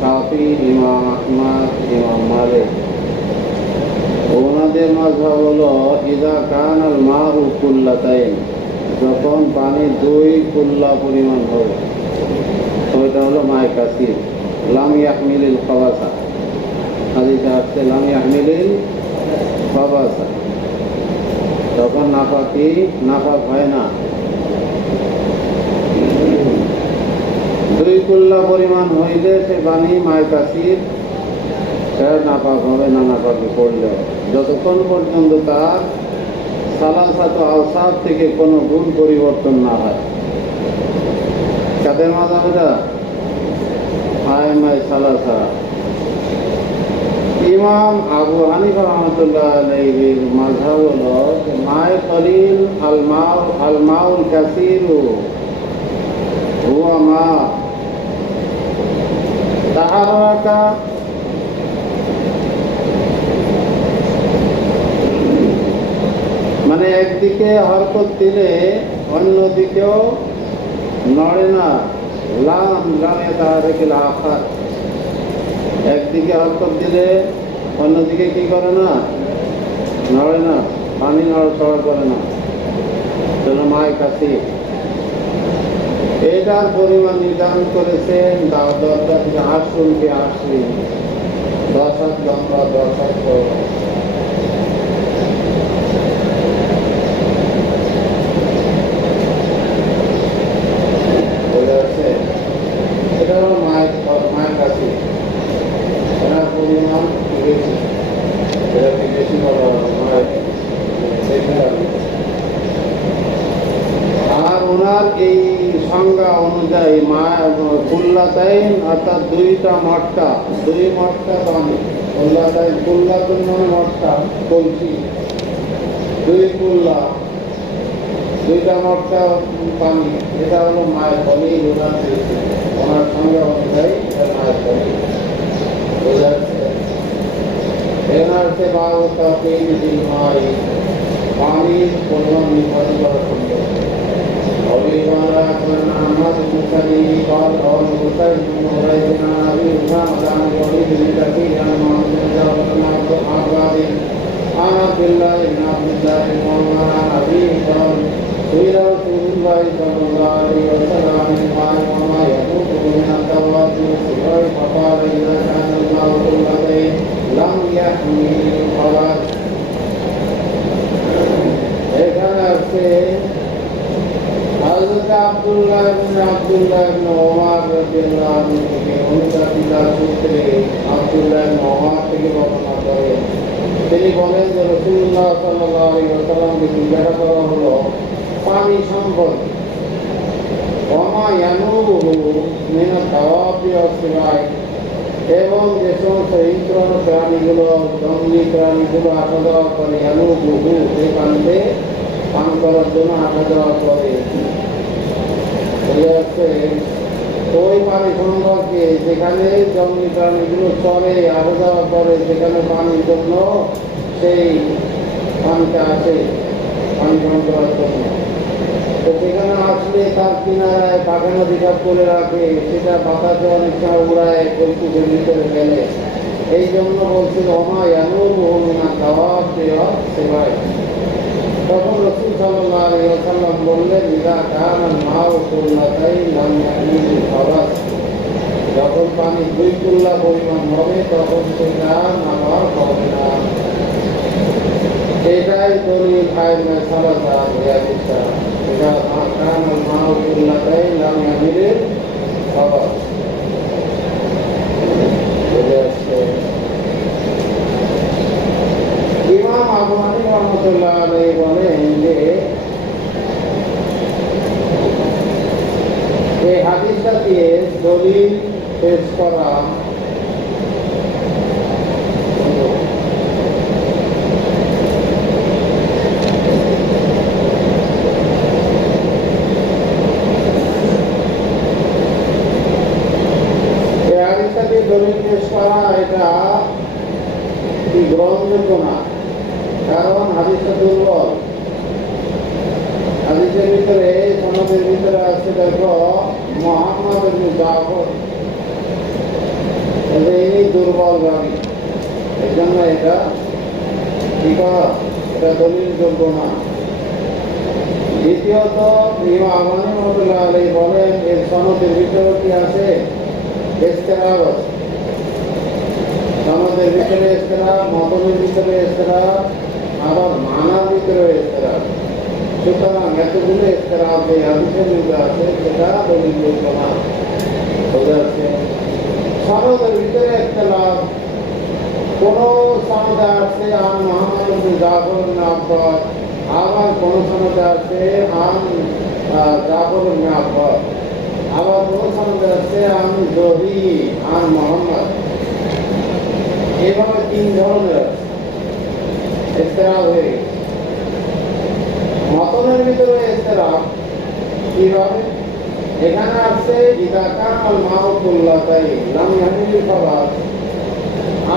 শাফি, ইমাম আহমদ, ইমাম মালিক ওনাদের মাযহাব হলো ইযা কানাল মাউ কুল্লাতাইন, যখন পানি 2 কুল্লা পরিমাণ হবে ওইটা হলো মায়ে কাসির। লাম ইয়াহমিলিল খাবাসা, হাদিসে আসছে লাম ইয়াহমিলিল খাবাসা, তখন নাপাক হয় না। 2 কুল্লা পরিমাণ হইলে সে পানি মায়ে কাসির, সে নাপাক হবে না নাপাকে পড়লে, যতক্ষণ পর্যন্ত তার সালাসাত আওসাফ থেকে কোনো গুণ পরিবর্তন না হয়। কাদের মাযহাব এটা? আইমায়ে সালাসা। ইমাম আবু হানিফা রাহমাতুল্লাহ আলাইহির মাযহাব হলো মায়ে কলিল আল মাউল কাসীরু হুয়া মা তাহারাকা মানে একদিকে হরকত দিলে অন্যদিকেও নড়ে না। লাম লামে তাহারিকিল আখার, একদিকে হরকত দিলে অন্যদিকে কি করে না? নড়ে না, পানি নড়াচড়া করে না, সেটা মায়ে কাসির। এটার পরিমাণ নির্ধারণ করেছেন 10 আসলি 10 হাত লম্বা 10 হাত চওড়া। এটা হলো মায়ের কাসির, এটার পরিমাণ বেশি, এটাকে বেশি বলা হয়। আর ওনার এই সংজ্ঞা অনুযায়ী কুল্লাতাইন অর্থাৎ 2টা মটকা, 2 মটকা পানি। কুল্লাতাইন, কুল্লাতুন মানে মটকা, কলসি, 2 কুল্লা, 2টা মটকা পানি, এটা হলো মায়ের কলিল। ওনার সংজ্ঞা অনুযায়ী মায়ের কলিল। এনার সে বাবতা পেয়ে মাই পানির পরিমাণ নির্ধারণ করা সম্ভব। وبقال أخبرنا عماد بن سليم قال قال حسين بن هريرة عن أبي أسامة عن الوليد بن كثير عن محمد بن جعفر بن عباد عن عبد الله بن عن أبيه قال سئل رسول الله صلى الله عليه وسلم عن الماء وما يفوته من الدواب والسقاء فقال إذا كان الماء قلتين لم يحمل الخبث। এখানে আছে হযরত আব্দুল্লাহ ইবনে ওমর রাদিয়াল্লাহু আনহু থেকে ওনার পিতার সূত্রে আব্দুল্লাহ ইবনে ওমর থেকে বর্ণনা করেন। তিনি বলেন যে রাসূলুল্লাহ সাল্লাল্লাহু আলাইহি ওয়াসাল্লামকে জিজ্ঞাসা করা হলো পানি সম্পর্কে, ওমা ইয়ানুবু মিন আদ-দাওয়াবি ওয়াস-সিবাই, এবং যে সমস্ত হিংস্র প্রাণীগুলো, জঙ্গলি প্রাণীগুলো আসা যাওয়া করে, ইয়ানুবু সেই পানিতে পান করার জন্য আসা যাওয়া করে। ওই পানি সম্পর্কে যেখানে জঙ্গলি প্রাণীগুলো চলে, আসা যাওয়া করে, সেখানে পানির জন্য সেই পানিটা আসে পানি পান করার জন্য। তো সেখানে আসলে তার কিনারায় পাখানা দিঘাত করে রাখে, সেটা বাতাসে অনেক সময় উড়ায় কলকুকের ভিতরে ফেলে। এই জন্য বলছিল ওমা ইয়ানুবু মিন আদ-দাওয়াবি ওয়াস-সিবাই। তখন রাসূল সাল্লাল্লাহু আলাইহি ওয়াসাল্লাম বললেন ইযা কানাল মাউ কুল্লাতাইন লাম ইয়াহমিলিল খাবাস, যখন পানি 2 কুল্লা পরিমাণ হবে তখন সেটা নাপাক হবে না। এটাই দলিল আইমায়ে সালাসা হাদিসটা, ইযা কানাল মাউ কুল্লাতাইন লাম ইয়াহমিলিল খাবাস। ইমাম আবু হানিফা রাহমাতুল্লাহ আলাইহি বলেন যে এই হাদিসটা দিয়ে দলিল পেশ করা এটা গ্রহণযোগ্য না, কারণ হাদিসটা দুর্বল। হাদিসের ভিতরে সনদের ভিতরে আছে দেখো মুহাম্মদ ইবনে জাফর দুর্বলভাবে, এই জন্য এটা কি করা, এটা দলিলযোগ্য না। দ্বিতীয়ত ইমাম আবু হানিফা আলাইহি বলেন এর সনদের ভিতরে কি আছে, ইখতিলাফ আছে। সনদের ভিতরে ইখতিলাফ, মতনের ভিতরে ইখতিলাফ, আবার মানার ভিতরে ইখতিলাফ। সুতরাং এতগুলো ইখতিলাফ এই হাদিসের মধ্যে আছে, সেটা দলিলযোগ্য না। বোঝা যাচ্ছে? সনদের ভিতরে ইখতিলাফ, কোন সনদে আছে আন মুহাম্মদ ইবনে জাফর ইবনে আব্বাস, আবার কোন সনদে আছে আন জাফর ইবনে আব্বাস, আবার কোন সনদে আছে আন জহি আন মুহাম্মদ। এভাবে তিন ধরনের ইখতিলাফ হয়ে গেছে। মতনের ভিতরে ইখতিলাফ কিভাবে, এখানে আছে ইদা কানাল মাউ কুল্লাতাই লাম ইয়াহমিল খাবাস।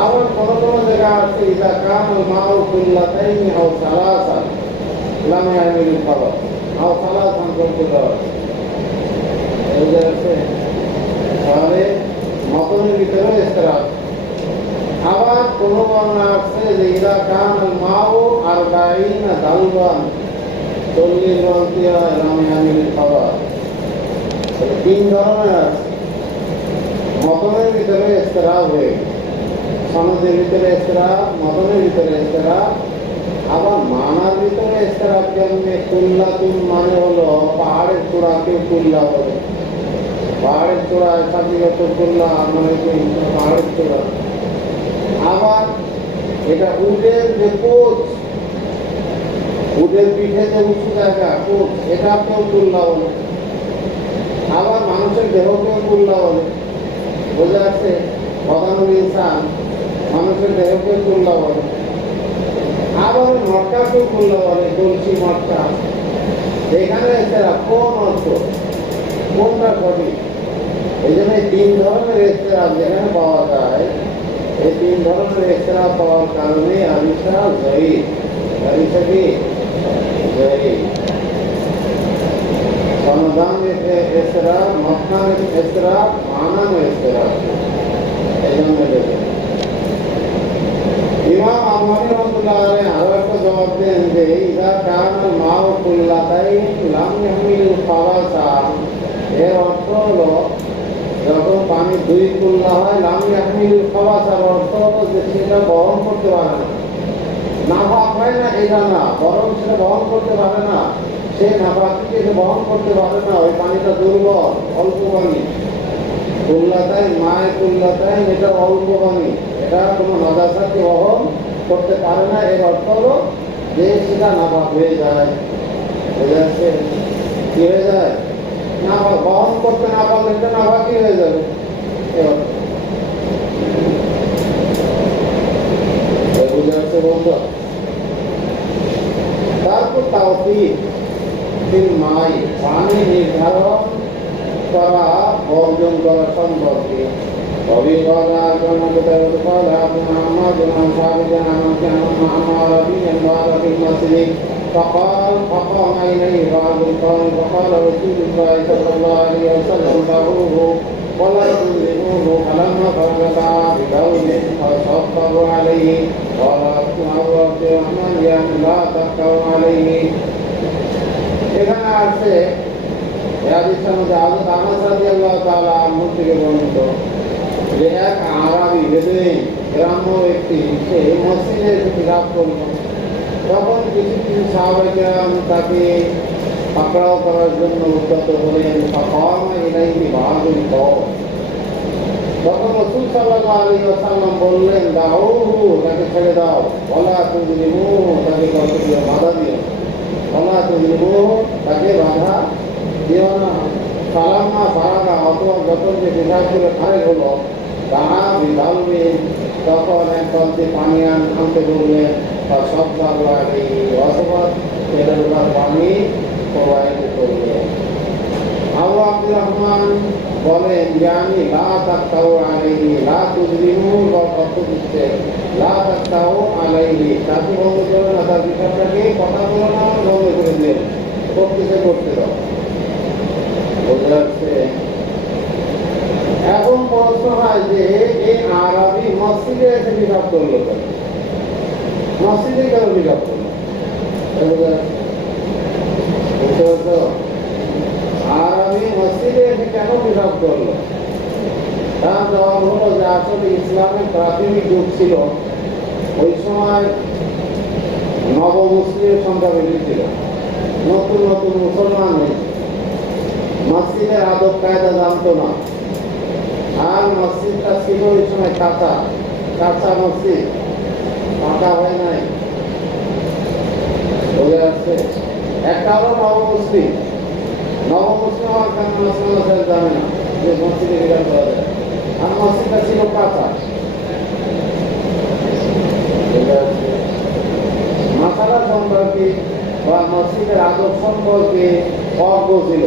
আবার কোন কোন জায়গা আছে ইদা কানাল মাউ কুল্লাতাই আও সালাসা লাম ইয়াহমিল খাবাস, আও সালাসান করতে দেওয়া আছে। তাহলে মতনের ভিতরে ইখতিলাফ। আবার কোন বর্ণনা আছে যে ইদা কানাল মাউ আরবাঈনা দালবান, 40 বালতি হয় লাম ইয়াহমিল খাবাস। তিন ধরনের আছে। মতনের ভিতরে ইখতিলাফ হয়ে গেছে, সনদের ভিতরে ইখতিলাফ, মতনের ভিতরে ইখতিলাফ, আবার মানার ভিতরে ইখতিলাফ। কেমনে? কুল্লাতুন মানে হলো পাহাড়ের চূড়াকে কুল্লা বলে। পাহাড়ের চূড়া সাথীগত কুল্লা মানে পাহাড়ের চূড়া। আবার এটা উটের যে কোচ, উটের পিঠে যে উঁচু জায়গা কোচ, এটাকেও কুল্লা বলে। আবার মানুষের দেহকেও কুল্লা বলে। বোঝা যাচ্ছে? বদানুল ইনসান, মানুষের দেহকে কুল্লা বলে। আবার মটকাকেও কুল্লা বলে, তুলসী মটকা। এখানে এছাড়া কোন অর্থ, কোনটা সঠিক? এই জন্য তিন ধরনের ইখতিলাফ যেখানে পাওয়া যায়, এই তিন ধরনের ইখতিলাফ পাওয়ার কারণে হাদিসটা যঈফ। হাদিসটা কি যঈফ। সনদান ইখতিলাফ, মতনান ইখতিলাফ, মানান ইখতিলাফ। এই জন্য ইমাম আবু হানিফা রাহমাতুল্লাহ আলাইহি আরো একটা জবাব দেন যে ইদা কানাল মাউ কুল্লাতাইন লাম ইয়াহমিল খাবাসা, এর অর্থ হলো যখন পানি দুই কুল্লা হয় লাম ইয়াহমিল খাবাসা, অর্থ হলো যে সেটা বহন করতে পারে না। নাফাক হয় না এটা না, বরং সেটা বহন করতে পারে না। সে নাফাককে বহন করতে পারে না, ওই পানিটা দুর্বল, অল্প পানি। কুল্লাতাইন মায়ে কুল্লাতাইন, এটা অল্প পানি, এটা কোনো নাজাসাতকে বহন করতে পারে না। এর অর্থ হলো যে সেটা নাপাক হয়ে যায়। বোঝা যাচ্ছে? কি হয়ে যায়? নাপাক, বহন করতে না পারলে এটা নাপাকই হয়ে যাবে। বোঝা যাচ্ছে বন্ধু? তারপর তাওফীক ফিল মাই, পানি নির্ধারণ করা, বর্জন করা সম্পর্কে। وفي قال أكرم بتوت قال أبو محمد عن ثابت عن عمار بن عمار في المسجد فقام إليه بعض القوم فقال رسول الله صلى الله عليه وسلم دعوه ولا تنزلوه. فلما فرغ دعا بثوب فصبوا عليه قال أبو عبد الرحمن يعني لا تبقوا عليه. এখানে আছে হাদিসের মধ্যে হযরত আনাস রাদিয়াল্লাহু তাআলা আনহু থেকে বর্ণিত যে এক আরবি বেদুইন গ্রাম্য ব্যক্তি সে মসজিদে ইতিকাফ করল। তখন কিছু কিছু সাহাবায়ে কেরাম তাকে পাকড়াও করার জন্য উদ্যত হলেন। ফাকামা ইলাইহি বা'দুল কওম, তখন রাসূল সাল্লাল্লাহু আলাইহি ওয়াসাল্লাম বললেন দাউহু, তাকে ছেড়ে দাও। ওয়ালা তুযলিমুহু, তাকে বাধা দিও। ওয়ালা তুযলিমুহু, তাকে বাধা দিও না। সালাম্মা ফারাগা, অথবা যখন যে বিধান করে খারেজ হলো, তাহা বিধালবে, তখন এক বালতি পানি আনতে বললেন। তার সব লাগে অথবা এটার পানি প্রবাহিত করলেন। আবু আব্দুর রহমান বলেন যে আমি লা তাক্তাউ আলাইহি, লা তুযলিমু অর্থ দিচ্ছে লা তাক্তাউ আলাইহি, তাকে বন্ধ করো না, তার বিষয়টাকে কথা বলো না, বন্ধ করে দিও, করতেছে করতে দাও। বোঝা যাচ্ছে? এখন প্রশ্ন হয় যে এই আরবি মসজিদে এসে পিসাব করলো কেন? মসজিদে কেন পিসাব করলো? বুঝতে পারছো? আর আমি মসজিদে এসে কেন পিসাব করলো? তার জবাব হলো যে আসলে ইসলামের প্রাথমিক যুগ ছিল, ওই সময় নবমুসলিমের সংখ্যা বেশি ছিল, নতুন নতুন মুসলমান হয়েছে, মসজিদের আদব কায়দা জানতো না। আর মসজিদটা ছিল ওই সময় কাঁচা কাঁচা মসজিদ, পাকা হয় নাই। বোঝা যাচ্ছে? একটা হলো নবমুসলিম, নবমুসলিম আমার কেন মুসলমান জানে না যে মসজিদে বিধান করা যায়, আর মসজিদটা ছিল কাঁচা। মাসালা সম্পর্কে বা মসজিদের আদব সম্পর্কে অজ্ঞ ছিল।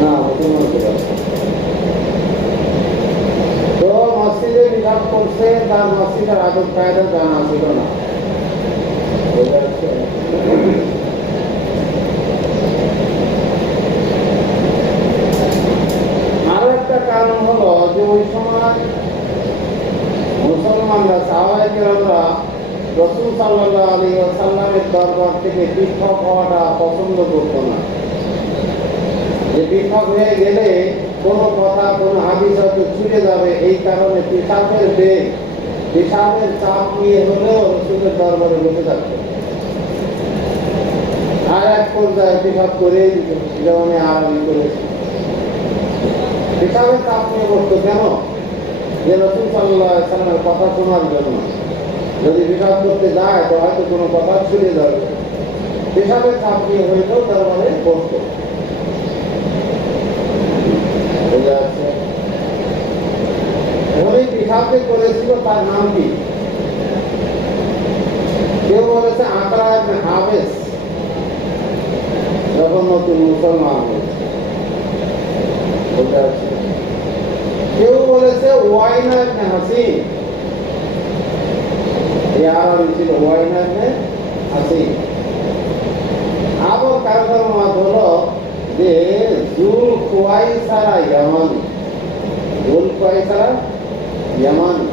না, তো মসজিদে বিভাগ করছে, তার মসজিদের আদব কায়দা জানা ছিল না। আরো একটা কারণ হলো যে ওই সময় মুসলমানরা সাহাবায়ে কেরামরা রাসূল সাল্লাল্লাহু আলাইহি ওয়াসাল্লামের দরবার থেকে পৃথক হওয়াটা পছন্দ করতো না। যে পৃথক হয়ে গেলে কোনো কথা কোনো হাদিস হয়তো ছুটে যাবে, এই কারণে পেশাবের বেগ পেশাবের চাপ নিয়ে হলেও রাসূলের দরবারে বসে থাকতো। আর এক পর্যায়ে পেশাব করে যেমন আরামি করেছে, পেশাবের চাপ নিয়ে বসতো কেন? যে রাসূল সাল্লাল্লাহু আলাইহি ওয়াসাল্লামের কথা শোনার জন্য। যদি পেশাব করতে যায় তো হয়তো কোনো কথা ছুটে যাবে, পেশাবের চাপ নিয়ে হইলেও দরবারে বসতো। উনি পেশাবে করেছিল, তার নাম কি? কেউ বলেছে আকরা ইবনে হাবিস, যখন নতুন মুসলমান হয়েছে। কেউ বলেছে ওয়াইনা ইবনে হাসিন, এই আরবি ছিল ওয়াইনা ইবনে হাসিন। আবার কারো কারো মত হলো যে জুল কুয়াইসারা ইয়ামানি, জুল কুয়াইসারা ইয়ামানি।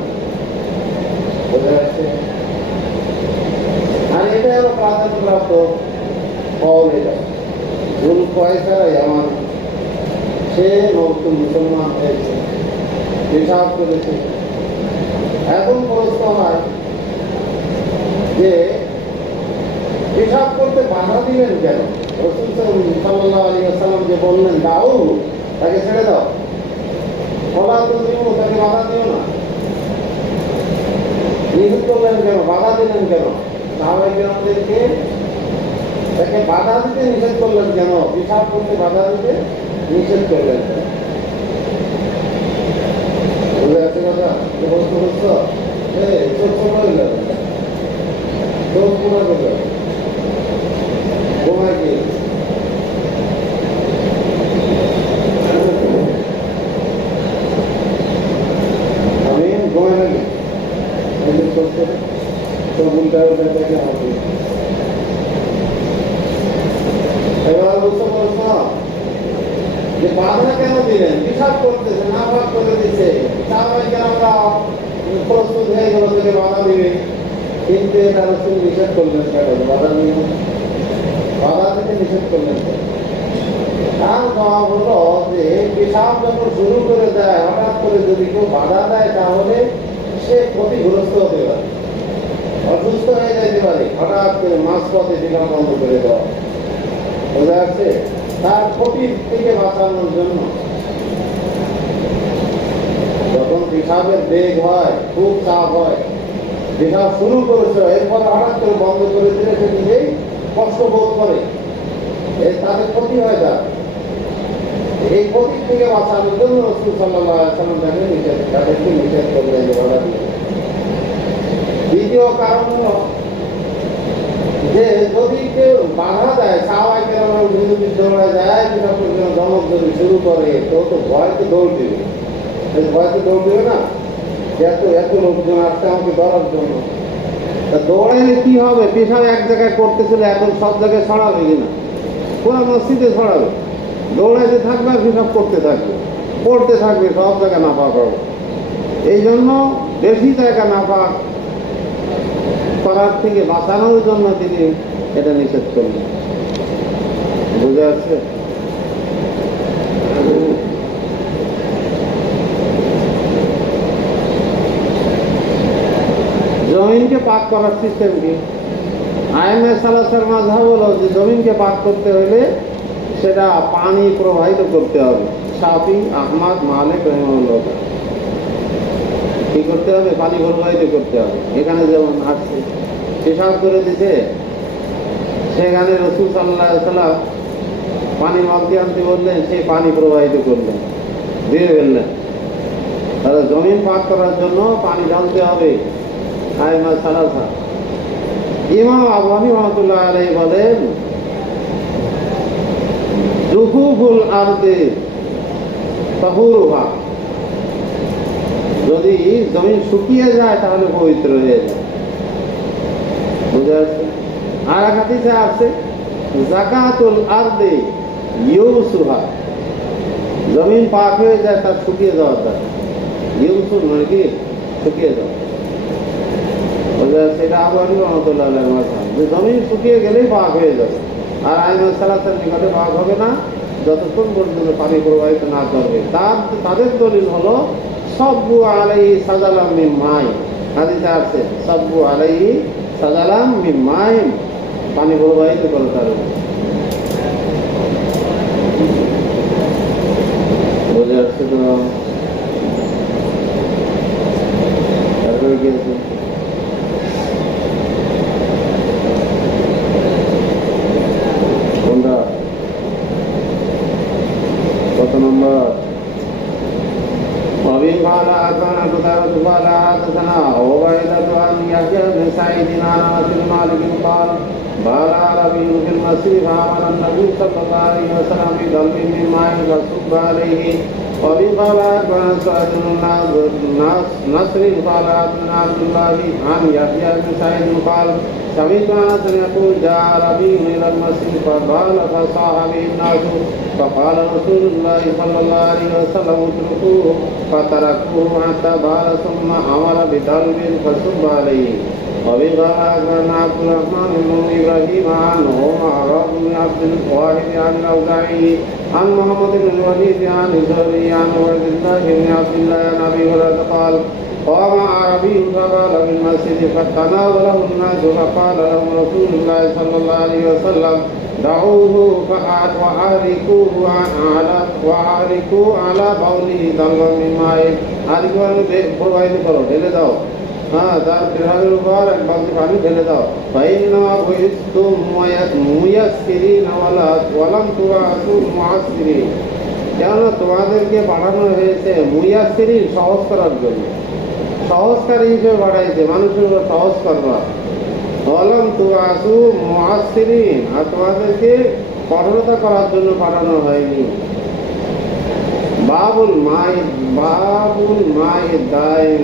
বোঝা যাচ্ছে? আর এটা হলো প্রাধান্যপ্রাপ্ত কওল, এটা জুল কুয়াইসারা ইয়ামানি। সে নতুন মুসলমান হয়েছে, পেশাব করেছে। এখন প্রশ্ন হয় যে পেশাব করতে বাধা দিলেন কেন? রাসূল সাল্লাল্লাহু আলাইহি ওয়াসাল্লাম যে বললেন দাও, তাকে ছেড়ে দাও, বলা তো দিও, তাকে বাধা দিও না। নিষেধ করলেন কেন? বাধা দিলেন কেন? সাহাবায়ে কেরামদেরকে তাকে বাধা দিতে নিষেধ করলেন কেন? পেশাব করতে বাধা দিতে নিষেধ করলেন কেন? বুঝে যাচ্ছে কথা? বুঝতে বুঝছো? চোখ সময় যাবে, চোখ ঘুমায় যাবে, ঘুমায় কি আমি ঘুমায় নাকি? চোখ উল্টায় দেখে হবে। এবার বুঝতে পারছো যে বাধা কেন দিলেন? পেশাব করতেছে, না ভাগ করে দিচ্ছে, সাহাবায়ে কেরামরা প্রস্তুত হয়ে গেল থেকে বাধা দিবে, কিন্তু এটা রাসূল নিষেধ করলেন কেন? বাধা দিলেন, বাধা দিতে নিষেধ করলেন কেন? তার জবাব হলো যে পেশাব যখন শুরু করে দেয়, হঠাৎ করে যদি কেউ বাধা দেয় তাহলে সে ক্ষতিগ্রস্ত হতে পারে, অসুস্থ হয়ে যেতে পারে। হঠাৎ করে মাঝপথে পেশাব বন্ধ করে দেওয়া, বোঝা যাচ্ছে? তার ক্ষতির থেকে বাঁচানোর জন্য যখন পেশাবের বেগ হয়, খুব চাপ হয়, পেশাব শুরু করেছে, এরপর হঠাৎ করে বন্ধ করে দিলে সে নিজেই কষ্ট বোধ করে, তাদের ক্ষতি হয়। তার এই ক্ষতির থেকে বাঁচানোর জন্য রাসূল সাল্লাল্লাহু আলাইহি ওয়াসাল্লাম তাদেরকে নিষেধ করলেন যে বাধা দিলেন। দ্বিতীয় কারণ হলো যে যদি কেউ বাধা দেয়, সাহাবায়ে কেরামরা যুদ্ধ হয়ে যায়, ধমক যদি শুরু করে, তো ভয়তে দৌড় দিবে, ভয়তে দৌড় দিবে না, এত এত লোকজন আসছে আমাকে ধরার জন্য, তা দৌড়াইলে কি হবে? পেশাব এক জায়গায় করতেছিল, এখন সব জায়গায় ছড়াবে কিনা? পুরো মসজিদে ছড়াবে। দৌড়াইতে থাকবে আর পেশাব করতে থাকবে, পড়তে থাকবে, সব জায়গায় নাপাক হবে। এই জন্য বেশি জায়গা নাপাক করার থেকে বাঁচানোর জন্য তিনি এটা নিষেধ করলেন। বুঝে যাচ্ছে? জমিনকে পাক করার সিস্টেম কি? আইনে সালাসের মাযহাব হলো যে জমিনকে পাক করতে হলে সেটা পানি প্রবাহিত করতে হবে। শাফি, আহমদ, মালিক রাহিমাহুল্লাহ কি করতে হবে? পানি প্রবাহিত করতে হবে। এখানে যেমন আসছে পেশাব করে দিতে, সেখানে রাসূল সাল্লাল্লাহু আলাইহি ওয়াসাল্লাম পানি মালতি আনতে বললেন, সেই পানি প্রবাহিত করলেন, দিয়ে ফেললেন। তাহলে জমিন পাক করার জন্য পানি ঢালতে হবে। আইমা সালাসা। ইমাম আবু হানিফা রাহমাতুল্লাহ আলাইহি বলেন, জুফুফুল আরদি তাহুরুহা, যদি জমিন শুকিয়ে যায় তাহলে পবিত্র হয়ে যায়। বুঝে আসছে? আর এক হাদিসে আছে যাকাতুল আরদি ইউসুহা, জমিন পাক হয়ে যায় তার শুকিয়ে যাওয়ার দ্বারা। ইউসুর মানে কি? শুকিয়ে যাওয়া। সেটা আবু হানিফা রাহমাতুল্লাহ আলাইহির মাযহাব, যে জমিন শুকিয়ে গেলেই পাক হয়ে যাবে। আর আইমা সালাসের নিকটে পাক হবে না যতক্ষণ পর্যন্ত পানি প্রবাহিত না করবে। তাদের দলিল হলো সাব্বু আলাইহি সাজালাম মিন মাই, হাদিসে আছে সাব্বু আলাইহি সাজালাম মিন মাই, পানি প্রবাহিত করে তার উপর। বুঝে আসছে তো? তারপরে কি আছে? কোনটা? কত নম্বর? وبه قال أخبرنا قتيبة قال حدثنا عبيدة عن يحيى بن سعيد عن أنس بن مالك قال بال أعرابي في المسجد فأمر النبي صلى الله عليه وسلم بدلو من ماء فصب عليه. وبه قال أخبرنا سعد بن نصر قال حدثنا عبد الله عن يحيى بن سعيد قال سمعت أنس يقول جاء أعرابي إلى المسجد فبال فصاح به الناس فقال رسول الله صلى الله عليه وسلم اتركوه فتركوه حتى بال ثم أمر بدلو فصب عليه. وبه قال أخبرنا عبد الرحمن بن إبراهيم عن عمر بن عبد الواحد عن الأوزاعي عن محمد بن الوليد عن الزهري عن عبيد الله بن عبد الله عن أبي هريرة قال قام أعرابي فقال في المسجد فتناوله الناس فقال لهم رسول الله صلى الله عليه وسلم دعوه وأعركوا على بوله دلوا من ماء, প্রবাহিত করো, ঢেলে দাও। হ্যাঁ, তার পেশাবের উপর এক বালতি পানি ঢেলে দাও। ফাইন্নামা বুইসতুম মুয়াসসিরিন ওয়ালাম তুবাসু মুআসসিরিন, কেননা তোমাদেরকে পাঠানো হয়েছে মুয়াসসিরিন, সহজ করার জন্য। সহজকারী হিসেবে পাঠাইছে, মানুষের উপর সহজ করবা। ওয়ালাম তুবাসু মুআসসিরিন, আর তোমাদেরকে কঠোরতা করার জন্য পাঠানো হয়নি। বাবুল মাই দায়েম,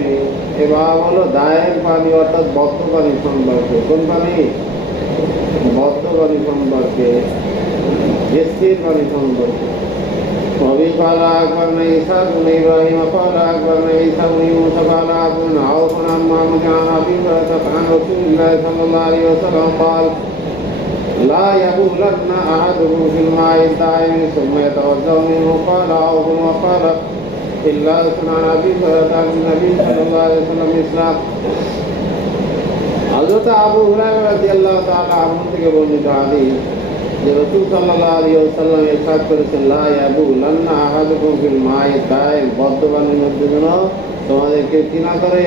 এ বাব হলো দায়ের পানি, অর্থাৎ বদ্ধ পানি সম্পর্কে। কোন পানি? বদ্ধ পানি সম্পর্কে, স্থির পানি সম্পর্কে। وبه قال أخبرنا إسحاق بن إبراهيم قال أخبرنا عيسى بن يوسف قال أخبرنا عوف عن معمر عن أبي هريرة عن رسول الله صلى الله عليه وسلم قال لا يبولن أحدكم في الماء الدائم ثم يتوضأ منه. قال عوف وقال إلا عن أبي هريرة عن النبي صلى الله عليه وسلم إسلام. হযরত আবু হুরায়রা রাদিয়াল্লাহু তাআলা আনহু থেকে বর্ণিত হাদিস যে রাসূল সাল্লাল্লাহু আলাইহি ওয়াসাল্লাম ইরশাদ করেছেন, লা ইয়াবুলান্না আহাদুকুম ফিল মাই দাইম, বদ্ধ পানির মধ্যে যেন তোমাদেরকে কি না করে?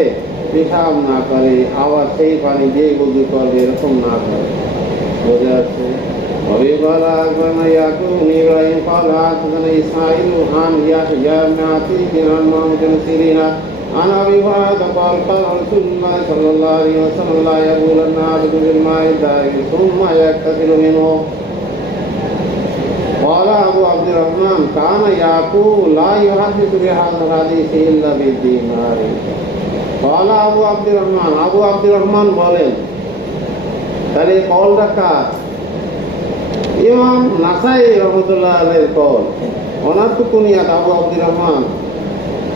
পেশাব না করে, আবার সেই পানি দিয়ে ওযু করবে, এরকম না করে। বোঝা যাচ্ছে? وبه قال أخبرنا يعقوب بن إبراهيم قال حدثنا إسماعيل عن يحيى بن عتيق عن محمد بن سيرين عن أبي هريرة قال قال رسول الله صلى الله عليه وسلم لا يبولن أحدكم في الماء الدائم ثم يغتسل منه. قال أبو عبد الرحمن كان يعقوب لا يحدث بهذا الحديث إلا بالدينار. قال أبو عبد الرحمن, আবু আব্দুর রহমান বলেন তাহলে এই কলটা কার? ইমাম নাসাই রহমতুল্লাহ আলাইহির কল। ওনার তো কুনিয়াত আবু আব্দুর রহমান,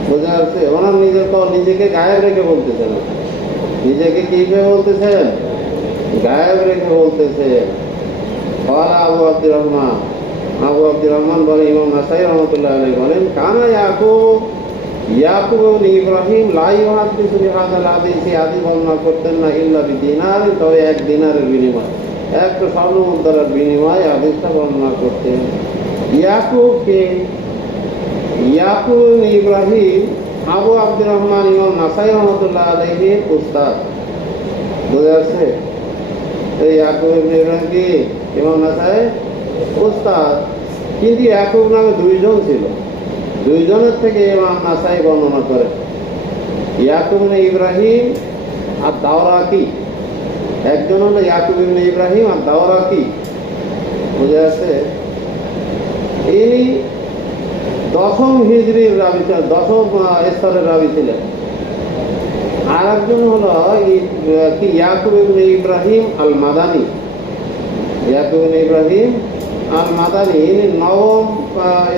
বোঝা যাচ্ছে? ওনার নিজের কল, নিজেকে গায়েব রেখে বলতেছেন। নিজেকে কি ভেবে বলতেছেন? গায়েব রেখে বলতেছেন। আবু আব্দুর রহমান, আবু আব্দুর রহমান বলে, ইমাম নাসাই রহমতুল্লাহ আলাইহি বলেন, কানা ইয়াকুব ইবনে ইব্রাহিম লা ইউহাদ্দিসু বিহাযাল হাদিস, এই হাদিস বর্ণনা করতেন না ইল্লা বিদিনার, তবে এক দিনারের বিনিময়, একটা স্বর্ণ মুদ্রার বিনিময়ে হাদিসটা বর্ণনা করতেন। ইয়াকুব ইবনে ইব্রাহিম আবু আব্দুর রহমান ইমাম নাসাই রহমতুল্লাহ আলাইহির উস্তাদ, বোঝা যাচ্ছে? এই ইয়াকুব ইবনে ইব্রাহিম কি ইমাম নাসাই উস্তাদ, কিন্তু ইয়াকুব নামে দুইজন ছিল, দুইজনের থেকে ইমাম নাসাই বর্ণনা করেন। ইয়াকুব ইবনে ইব্রাহিম আর দাওরাকি, একজন হলো ইয়াকুব ইবনে ইব্রাহিম আর দাওরাকি, বুঝে আছে? ইনি 10ম হিজরির রাবি, 10ম স্তরের রাবি ছিলেন। আর একজন হলো কি ইয়াকুব ইবনে ইব্রাহিম আল মাদানি, ইয়াকুব ইবনে ইব্রাহিম আল মাদানি, ইনি 9ম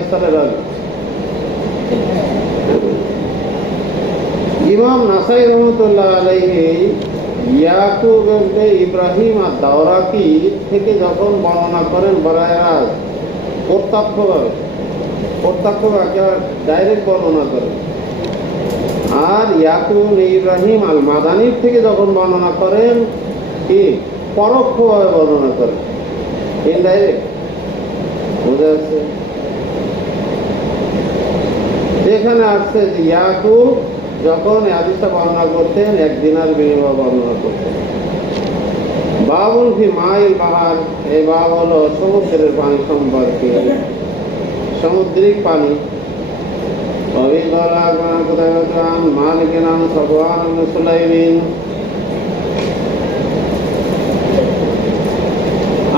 স্তরের রাবি। ইমাম নাসাই রহমতুল্লাহ আলাইহি ইয়াকুব ইবনে ইব্রাহিম আর দাওরাকি থেকে যখন বর্ণনা করেন বরায়াজ, প্রত্যক্ষভাবে ডাইরেক্ট বর্ণনা করেন। আর ইয়াকুব ইবনে ইব্রাহিম আল মাদানির থেকে যখন বর্ণনা করেন, কি পরোক্ষভাবে বর্ণনা করেন, ইনডাইরেক্ট, বোঝা যাচ্ছে? যেখানে আসছে যে ইয়াকুব যখন হাদিসটা বর্ণনা করতেন, এক দিনার বিনিময়ে বর্ণনা করতেন। বাবুল ফি মাইল বাহার, এই বাব হলো সমুদ্রের পানি সম্পর্কে, সামুদ্রিক পানি। মালিকের নাম সফওয়ান ইবনে সুলাইম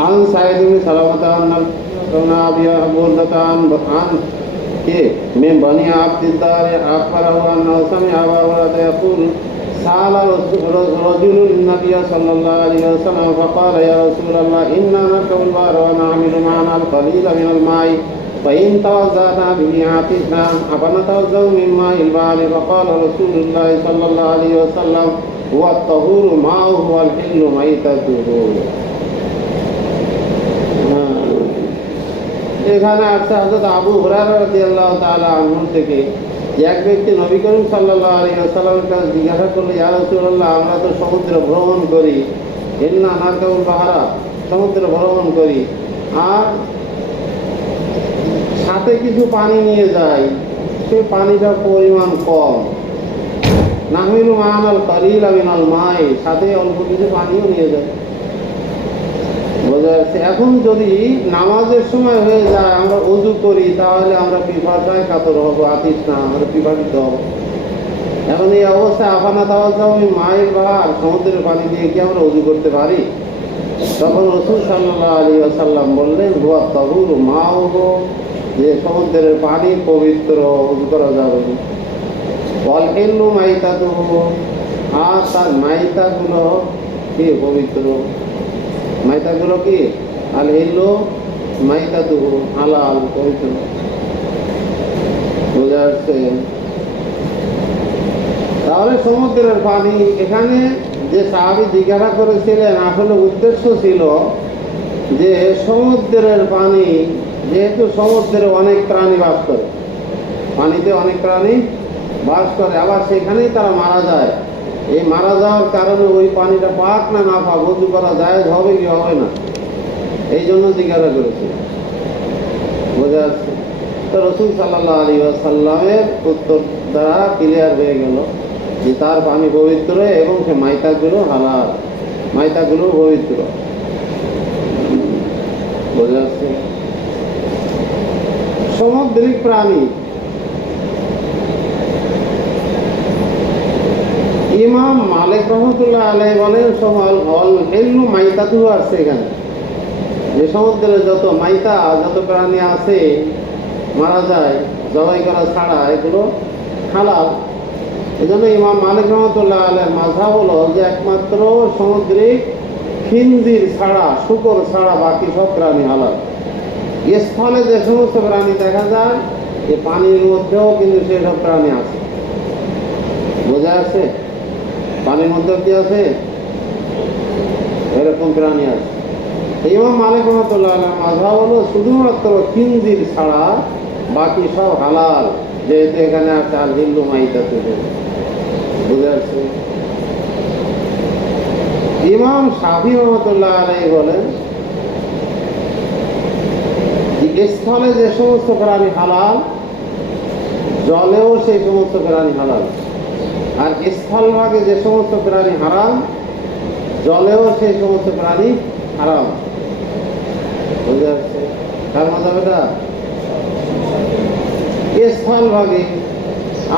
عن سعيد بن سلمة أن أبي بردة عن من بني عبد الدار أخبره أنه سمع أبا هريرة يقول سأل رجل النبي صلى الله عليه وسلم فقال يا رسول الله إنا نركب البحر ونعمل معنا القليل من الماء فإن توضأنا به عطشنا أفنتوضأ من ماء البحر؟ فقال رسول الله صلى الله عليه وسلم هو الطهور ماؤه والحل ميتته। এখানে আসছে হযরত আবু হুরায়রা রাদিয়াল্লাহু তাআলা আনহু থেকে, এক ব্যক্তি নবী করিম সাল্লাল্লাহু আলাইহি ওয়াসাল্লামের কাছে জিজ্ঞাসা করলো, ইয়া রাসূলুল্লাহ, আমরা তো সমুদ্র ভ্রমণ করি, ইন্না নারকাবুল বাহরা, সমুদ্র ভ্রমণ করি, আর সাথে কিছু পানি নিয়ে যাই, সে পানিটার পরিমাণ কম। নাহমিলু মা'ানাল কালিলা মিনাল মাই, সাথে অল্প কিছু পানিও নিয়ে যায়, বোঝা যাচ্ছে? এখন যদি নামাজের সময় হয়ে যায়, আমরা ওযু করি, তাহলে আমরা পিপাসায় কাতর হবো, আতিশ না, আমরা পিপাসিত হবো। এখন এই অবস্থায় আফানা তাওয়াজ্জাউ মিন মাইল বাহর, সমুদ্রের পানি দিয়ে কি আমরা ওযু করতে পারি? তখন রাসূল সাল্লাল্লাহু আলাইহি ওয়াসাল্লাম বললেন, হুয়া তাহুরু মাউহু, যে সমুদ্রের পানি পবিত্র, ওযু করা যাবে। ওয়াল হিল্লু মাইতাতুহু, আর তার মাইতাগুলো কি পবিত্র। মাইতাগুলো কি? আল হিল্লু মাইতাতুহু, হালাল, পবিত্র, বোঝা যাচ্ছে? তাহলে সমুদ্রের পানি, এখানে যে সাহাবী জিজ্ঞাসা করেছিলেন, আসলে উদ্দেশ্য ছিল যে সমুদ্রের পানি, যেহেতু সমুদ্রে অনেক প্রাণী বাস করে, পানিতে অনেক প্রাণী বাস করে, আবার সেখানেই তারা মারা যায়। এই মারা যাওয়ার কারণে ওই পানিটা পাক না না পাক, ওযু করা জায়েজ হবে কি হবে না, এই জন্য জিজ্ঞাসা করেছে, বোঝা যাচ্ছে? তো রাসূল সাল্লাল্লাহু আলাইহি ওয়াসাল্লামের উত্তর দ্বারা ক্লিয়ার হয়ে গেল যে তার পানি পবিত্র এবং সে মাইতাগুলো হালাল, মাইতাগুলো পবিত্র, বোঝা যাচ্ছে? সামুদ্রিক প্রাণী, ইমাম মালিক রহমতুল্লাহ আলাইহি বলেন, অল হিল্লু মাইতাতুহু আছে এখানে, যে সমুদ্রে যত মাইতা, যত প্রাণী আছে মারা যায় জবাই করা ছাড়া, এগুলো হালাল। এই জন্য ইমাম মালিক রহমতুল্লাহ আলাইহির মাযহাব হলো যে একমাত্র সামুদ্রিক খিনজির ছাড়া, শূকর ছাড়া বাকি সব প্রাণী হালাল। স্থলে যে সমস্ত প্রাণী দেখা যায় এই পানির মধ্যেও কিন্তু সেসব প্রাণী আছে। বোঝা আছে? পানির মধ্যেও কি আছে? এরকম প্রাণী আছে। ইমাম মালিক রহমাতুল্লাহ আলাইহির মাযহাব হলো শুধুমাত্র খিনজির ছাড়া বাকি সব হালাল, যেহেতু এখানে আছে আল হিল্লু মাইতাতুহু। বুঝা যাচ্ছে? ইমাম শাফি রহমাতুল্লাহ আলাইহি বলেন স্থলে যে সমস্ত প্রাণী হালাল, জলেও সেই সমস্ত প্রাণী হালাল। আর স্থলভাগে যে সমস্ত প্রাণী হারাম, জলেও সেই সমস্ত প্রাণী হারাম। বুঝা যাচ্ছে? তার মাঝে এটা স্থলভাগে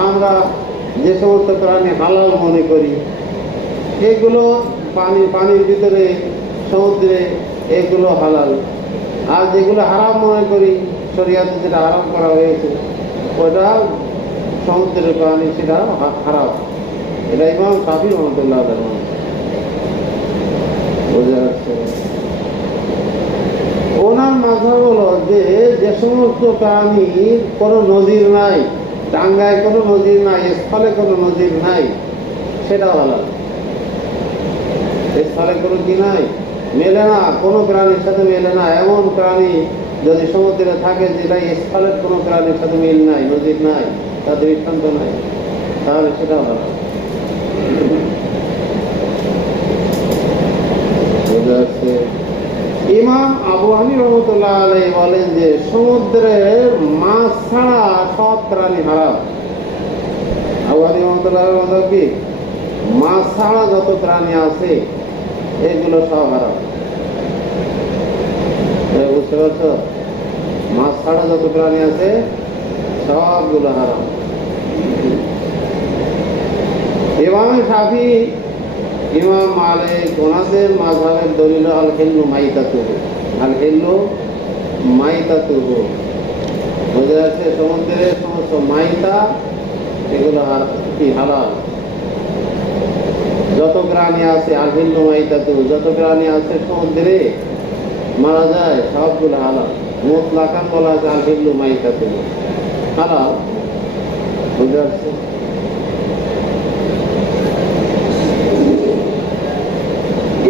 আমরা যে সমস্ত প্রাণী হালাল মনে করি এগুলো পানির ভিতরে, সমুদ্রে, এগুলো হালাল। আর যেগুলো হারাম মনে করি, শরীয়তে যেটা হারাম করা হয়েছে ওটা সমুদ্রের প্রাণী, সেটা হারাম। এটা ইমাম শাফি রহমাতুল্লাহ আলাইহি। বোঝা যাচ্ছে? ওনার মাযহাব হলো যে যে সমস্ত প্রাণীর কোনো নজির নাই, ডাঙ্গায় কোনো নজির নাই, স্থলে কোনো নজির নাই, সেটা হালাল। স্থলে কোনো কি নাই, মেলে না, কোনো প্রাণীর সাথে মেলে না, এমন প্রাণী যদি সমুদ্রে থাকে যেটা স্থলের কোনো প্রাণীর সাথে মিল নাই, নজির নাই, তাদের দৃষ্টান্ত নাই, তাহলে সেটা হালাল। বোঝা যাচ্ছে? ইমাম আবু হানিফা রহমাতুল্লাহ আলাইহি বলেন যে সমুদ্রের মাছ ছাড়া সব প্রাণী হারাম। আবু হানিফা রহমাতুল্লাহ আলাইহি বলেন কি মাছ ছাড়া যত প্রাণী আছে এগুলো সব হারাম। বুঝতে পারছো? মাছ ছাড়া যত প্রাণী আছে সবগুলো হারাম। ইমাম শাফি, ইমাম মালিক, ওনাদের মাযহাবের দলিল আল হিল্লু মাইতাতুহু। আল হিল্লু মাইতাতুহু বোঝা যাচ্ছে? সমুদ্রের সমস্ত মাইতা এগুলো কি হালাল। যত প্রাণী আছে আল হিল্লু মাইতাতুহু, যত প্রাণী আছে সমুদ্রে মারা যায় সবগুলো হালাল। মুতলাকান বলা আছে আল হিল্লু মাইতাতুহু, হালাল। বুঝা যাচ্ছে?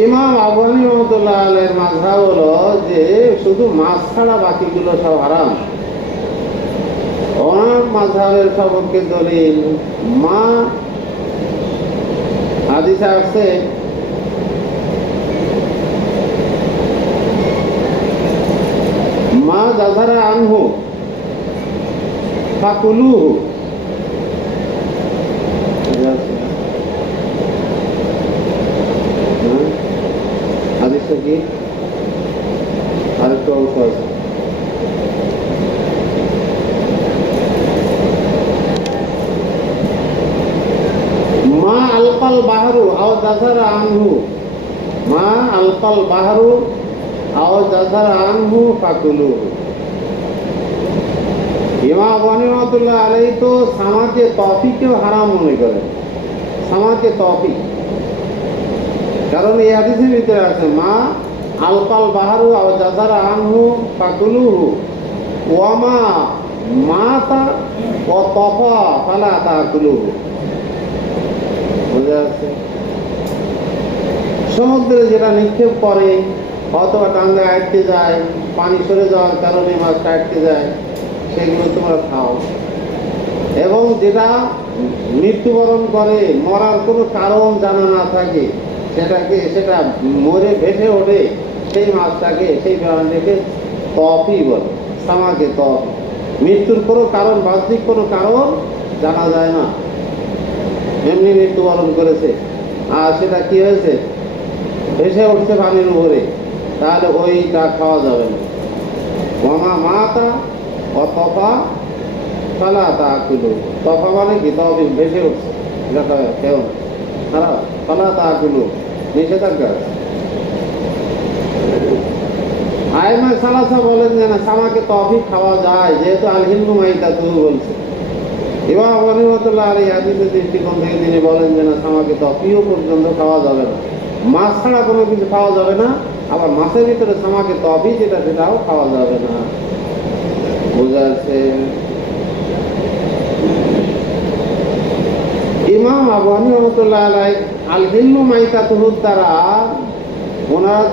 ইমাম আবু হানিফা রহমাতুল্লাহ আলাইহির মাযহাব হলো যে শুধু মাছ ছাড়া বাকিগুলো সব হারাম। ওনার মাযহাবের সপক্ষে দলিল মা হাদিসে আসছে মা যাযারা আনহু ফাকুলুহু। হাদিসটা কি আরেকটু অংশ আছে। মা আলকাল বাহরু আও যাযারা আনহু, মা আলকাল বাহরু আও যাযারা আনহু ফাকুলুহু। ইমাম আবু হানিফা রহমাতুল্লাহ আলাইহি তো সামাকে তফিকেও হারাম মনে করেন, সামাকে তফিক। কারণ এই হাদিসের ভিতরে আছে মা আলকাল বাহরু আও যাযারা আনহু ফাকুলুহু ওয়ামা মাতা ও তফা ফালা তাকুলুহু। বোঝা যাচ্ছে? সমুদ্রে যেটা নিক্ষেপ করে অথবা টাঙ্গায় আটকে যায়, পানি সরে যাওয়ার কারণে মাছটা আটকে যায়, সেগুলো তোমরা খাও। এবং যেটা মৃত্যুবরণ করে, মরার কোনো কারণ জানা না থাকে, সেটা মরে ভেসে ওঠে, সেই মাছটাকে, সেই প্রাণীকে তফি বলে, সামাকে তফি। মৃত্যুর কোনো কারণ, বাহ্যিক কোনো কারণ জানা যায় না, এমনি মৃত্যুবরণ করেছে আর সেটা কি হয়েছে, ভেসে উঠছে পানির উপরে, তাহলে ওইটা খাওয়া যাবে না। মামা মাতা ও তফা ফালা তাকুলু। তফা মানে কি? তফি, ভেসে উঠছে, এটা কেউ খারাপ। ফালা তাকুলু, নিষেধাজ্ঞা। আইমা সালাসা বলেন যে না, সামাকে তফি খাওয়া যায়, যেহেতু আল হিল্লু মাইতাতুহু বলছে। ইমাম আবু হানিফা রাহমাতুল্লাহ আলাইহি হাদিসের দৃষ্টিকোণ থেকে তিনি বলেন যে না, সামাকে তফিও পর্যন্ত খাওয়া যাবে না। মাছ ছাড়া কোনো কিছু খাওয়া যাবে না, আবার মাছের ভিতরে তামাকে তবে যেটা সেটাও খাওয়া যাবে না। বোঝা যাচ্ছে? ইমাম আবু হানিফা রাহমাতুল্লাহ আলাইহি আল হিল্লু মাইতাতুহুর দ্বারা ওনারা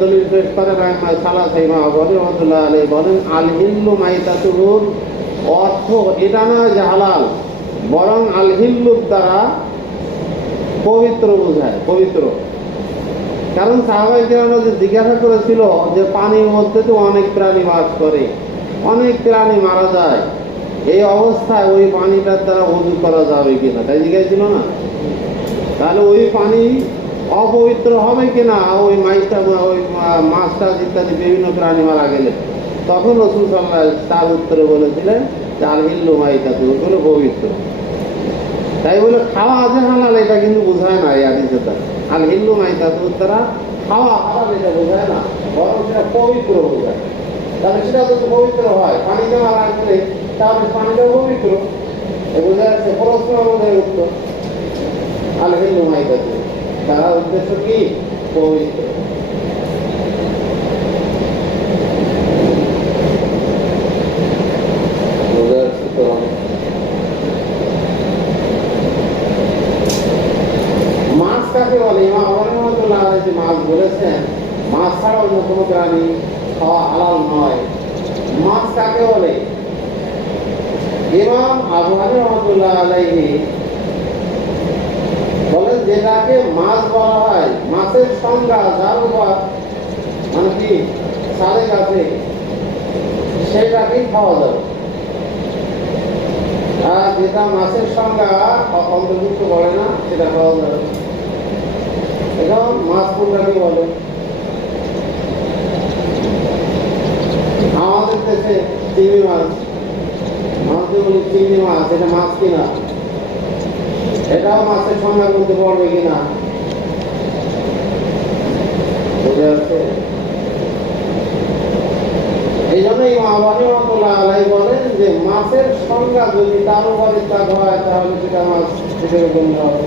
দলিল পেশ করেন সালাসা। ইমাম আবু হানিফা রাহমাতুল্লাহ আলাইহি বলেন আল হিল্লু মাইতাতুহুর অর্থ এটা না যে হালাল, বরং আল হিল্লুর দ্বারা পবিত্র বোঝায়, পবিত্র। কারণ সাহাবায়ে কেরামরা যে জিজ্ঞাসা করেছিল যে পানির মধ্যে তো অনেক প্রাণী বাস করে, অনেক প্রাণী মারা যায়, এই অবস্থায় ওই পানিটার দ্বারা ওযু করা যাবে কিনা, তাই জিজ্ঞাসা না? তাহলে ওই পানি অপবিত্র হবে কিনা ওই মাছটা, ওই মাছটা ইত্যাদি বিভিন্ন প্রাণী মারা গেলে? তখন রাসূল সাল্লাল্লাহু আলাইহি ওয়াসাল্লাম তার উত্তরে বলেছিলেন চার হিল্লু মাইতাতু, ওগুলো পবিত্র। তাই বলে খাওয়া আছে হালাল এটা কিন্তু বোঝায় না। এই হাদিসটা আল হিল্লু মাইতাতুর দ্বারা খাওয়া হালাল এটা বোঝায় না, বরং সেটা পবিত্র বোঝায়। তাহলে সেটা যদি পবিত্র হয়, পানিতে মারা গেলে তাহলে পানিটাও পবিত্র। বোঝা যাচ্ছে? প্রশ্ন আমাদের উত্তর আল হিল্লু মাইতাতু তারা উদ্দেশ্য কি? পবিত্র। বোঝা যাচ্ছে তো? মাছ কাকে বলে? ইমাম আবু হানিফা রাহমাতুল্লাহ আলাইহি মাছ বলেছেন মাছ ছাড়া অন্য কোনো প্রাণী খাওয়া হালাল নয়। মাছ কাকে বলে? ইমাম আবু হানিফা রাহমাতুল্লাহ আলাইহি বলেন যেটাকে মাছ বলা হয়, মাছের সংজ্ঞা যার উপর মানে কি সালেক আছে সেটাকেই খাওয়া যাবে। আর যেটা মাছের সংজ্ঞা অন্তর্ভুক্ত করে না সেটা খাওয়া যাবে। এখন মাছ কোনটাকে বলে? আমাদের দেশে চিংড়ি মাছ, আমাদের বলি চিংড়ি মাছ, এটা মাছ কিনা? এটাও মাছের সংজ্ঞার মধ্যে পড়বে কিনা? বুঝে যাচ্ছে? এই জন্যই ইমাম আবু হানিফা রাহমাতুল্লাহ আলাইহি বলেন যে মাছের সংজ্ঞা যদি তার উপরে তাক হয় তাহলে সেটা মাছ হিসেবে গণ্য হবে।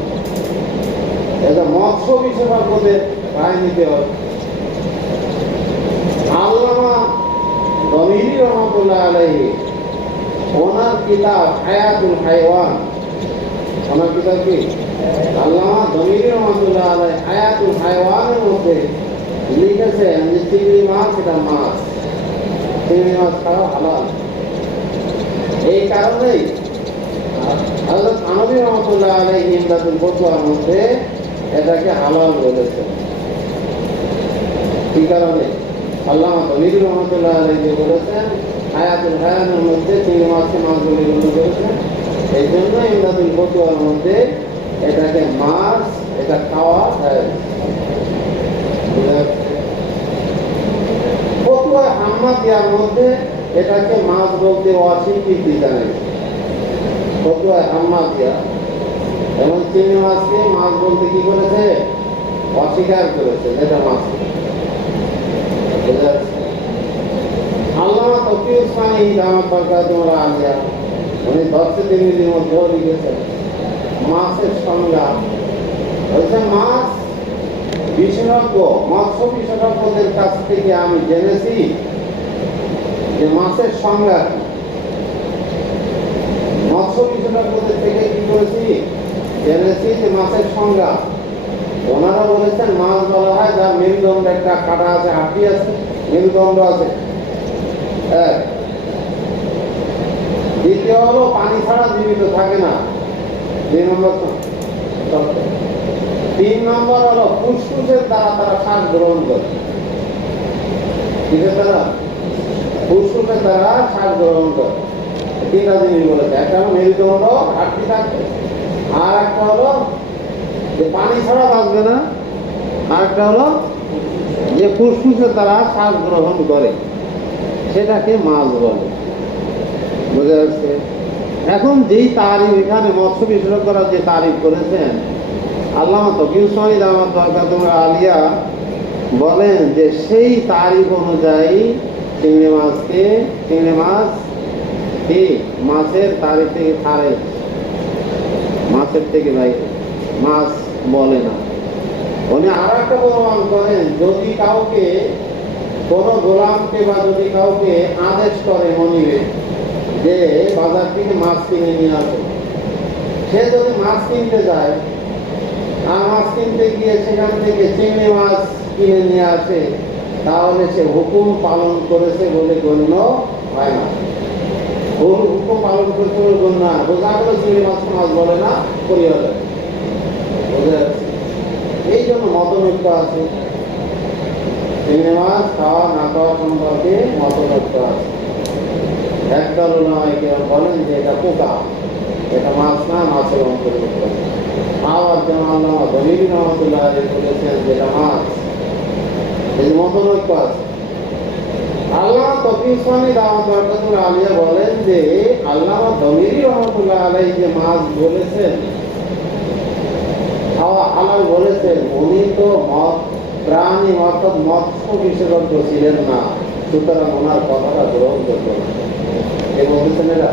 এটা মৎস্য বিশেষজ্ঞদের রায় নিতে হবে। আল্লামা দমিরি রহমাতুল্লাহ আলাইহি ওনার কিতাব হায়াতুল হায়ওয়ান, ওনার কিতাব কি? আল্লামা দমিরি রহমাতুল্লাহ আলাইহি হায়াতুল হায়ওয়ানের মধ্যে লিখেছেন যে চিংড়ি মাছ এটা মাছ, চিংড়ি মাছ খাওয়া হালাল। এই কারণেই হযরত আনবী রহমাতুল্লাহ আলাইহি ইমদাদুল ফতোয়ার মধ্যে এটাকে হালাল বলেছেন। কি কারণে? আল্লামা দমিরি রহমাতুল্লাহ আলাইহি বলেছেন হায়াতুল হায়ানের মধ্যে চিংড়ি মাছকে মাছ বলে গণ্য করেছেন। এই জন্য ইমদাদুল ফতোয়ার মধ্যে এটাকে মাছ, এটা খাওয়া যায়। ফতোয়া আহমদিয়ার মধ্যে এটাকে মাছ বলতে অস্বীকৃতি জানায়। ফতোয়া আহমদিয়া এবং চিংড়ি মাছকে মাছ বলতে কি করেছে? অস্বীকার করেছে, এটা মাছ। আল্লামা তকিউল ইসলামী দামাত বরকাতুহুল আলিয়া উনি দর্শে তিরমিজির মধ্যেও লিখেছেন মাছের সংজ্ঞা বলছেন মাছ বিশেষজ্ঞ, মৎস্য বিশেষজ্ঞদের কাছ থেকে আমি জেনেছি যে মাছের সংজ্ঞা কি। মৎস্য বিশেষজ্ঞদের থেকে কি করেছি? জেনেছি যে মাছের সংজ্ঞা। ওনারা বলেছেন মাছ বলা হয় যার মেরুদণ্ড একটা কাটা আছে, হাড্ডি আছে, মেরুদণ্ড আছে। দ্বিতীয় হলো পানি ছাড়া জীবিত থাকে না, 2 নম্বর। 3 নম্বর হলো ফুসফুসের দ্বারা তারা শ্বাস গ্রহণ করে। কিসের দ্বারা? ফুসফুসের দ্বারা শ্বাস গ্রহণ করে। 3টা জিনিস বলেছে। একটা হলো মেরুদণ্ড, হাড্ডি থাকবে, আর একটা হলো যে পানি ছাড়া বাঁচবে না, আর একটা হলো যে ফুসফুসের দ্বারা শ্বাস গ্রহণ করে, সেটাকে মাছ বলে। বুঝা যাচ্ছে? এখন যেই তারিফ এখানে মৎস্য বিশেষজ্ঞরা যে তারিফ করেছেন, আল্লামা তকিউল ইসলামী দামাত বরকাতুহুল আলিয়া বলেন যে সেই তারিফ অনুযায়ী চিংড়ি মাছকে, চিংড়ি মাছ কি মাছের তারিফ থেকে খারেজ, মাছের থেকে বাইরে, মাছ বলে না। উনি আর একটা প্রমাণ করেন, যদি কাউকে কোনো গোলামকে বা যদি কাউকে আদেশ করে মনিবে যে বাজার থেকে মাছ কিনে নিয়ে আসে, সে যদি মাছ কিনতে যায় আর মাছ কিনতে গিয়ে সেখান থেকে চিংড়ি মাছ কিনে নিয়ে আসে, তাহলে সে হুকুম পালন করেছে বলে গণ্য হয় না। হুকুম পালন করতে বলে গণ্য হয়। বোঝা গেল চিংড়ি মাছ মাছ বলে না, করিয়া যায়। বোঝা যাচ্ছে? এই জন্য মতনৈক্য আছে। চিংড়ি মাছ খাওয়া না খাওয়া সম্পর্কে মতনৈক্য আছে। একদল ওলামায়ে কেরাম বলেন যে এটা পোকা, এটা মাছ না, মাছের অন্তর্ভুক্ত। আবার যেমন আল্লামা দলিল রহমতুল্লাহ আলাইহি বলেছেন যে এটা মাছ। এই মতনৈক্য আছে। আল্লামা তকি উসমানী দাওয়াত বরকাতুল আলিয়া বলেন যে আল্লামা দলিল রহমতুল্লাহ আলাইহি যে মাছ বলেছেন, খাওয়া হালাল বলেছেন, উনি তো প্রাণী অর্থাৎ মৎস্য বিশেষজ্ঞ ছিলেন না, সুতরাং ওনার কথাটা গ্রহণ করতে হবে। কে বলতেছেন এরা?